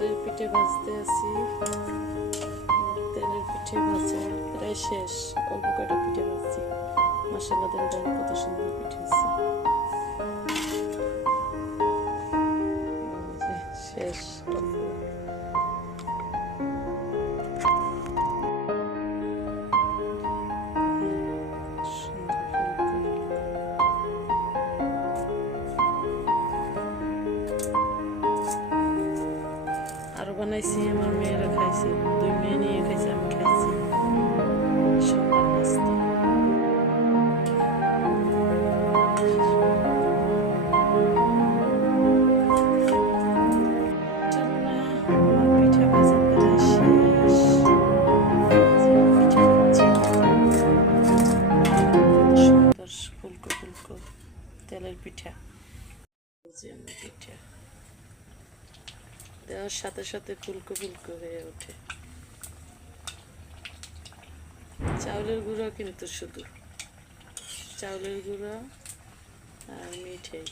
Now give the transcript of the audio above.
তেলের পিঠে ভাজতে আছি। তেলের পিঠে ভাজা প্রায় শেষ, অল্প কয়টা পিঠে ভাজছি। মাশাআল্লাহ, দেখেন কত সুন্দর পিঠে হচ্ছে। শেষ অল্প। আরো বানাইছি, আমার মেয়েরা খাইছি, 2 মেয়ে নিয়ে খাইছে, আমি খাইছি সকাল নাস্তা। পিঠা ভাজা প্রায় শেষ। সুন্দর ফুলকো ফুলকো তেলের পিঠা। পিঠা দেওয়ার সাথে সাথে ফুলকো ফুলকো হয়ে ওঠে। চাউলের গুঁড়ো কিন্তু শুধু চাউলের গুঁড়ো আর মিঠাই।